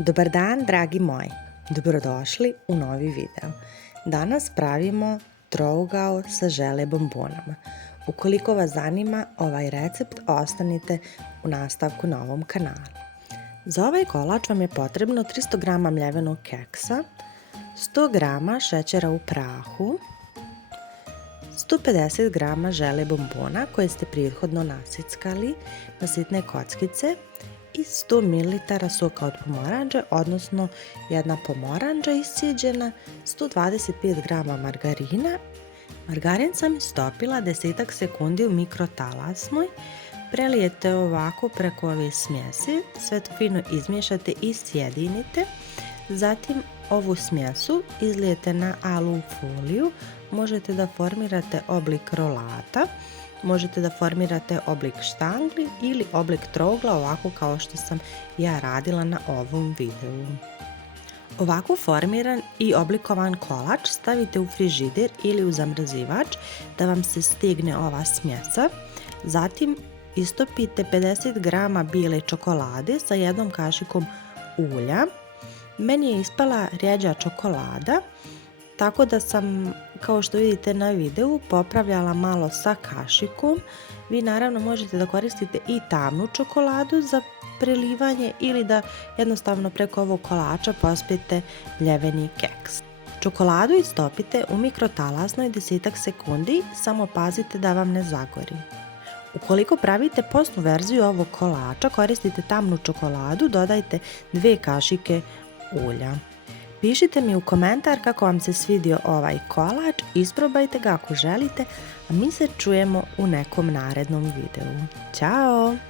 Dobar dan, dragi moji. Dobrodošli u novi video. Danas pravimo trougao sa žele bombonama. Ukoliko vas zanima ovaj recept, ostanite u nastavku na ovom kanalu. Za ovaj kolač vam je potrebno 300 g mljevenog keksa, 100 g šećera u prahu, 150 g žele bombona koje ste prethodno nasickali na sitne kockice i 100 ml soka od pomoranđe, odnosno jedna pomoranđa iscijeđena, 125 g margarina. Margarin sam istopila 10 sekundi u mikrotalasnoj. Prelijete ovako preko ove smjesi, sve to fino izmiješate i sjedinite. Zatim ovu smjesu izlijete na alu foliju. Možete da formirate oblik rolata, možete da formirate oblik štangli ili oblik trougla, ovako kao što sam ja radila na ovom videu. Ovako formiran i oblikovan kolač stavite u frižider ili u zamrzivač da vam se stegne ova smjesa. Zatim istopite 50 g bijele čokolade sa jednom kašikom ulja. Meni je ispala rjeđa čokolada, tako da sam, kao što vidite na videu, popravljala malo sa kašikom. Vi naravno možete da koristite i tamnu čokoladu za prelivanje ili da jednostavno preko ovog kolača pospijete mljeveni keks. Čokoladu istopite u mikrotalasnoj 10 sekundi, samo pazite da vam ne zagori. Ukoliko pravite postnu verziju ovog kolača, koristite tamnu čokoladu, dodajte 2 kašike ulja. Pišite mi u komentar kako vam se svidio ovaj kolač, isprobajte ga ako želite, a mi se čujemo u nekom narednom videu. Ćao!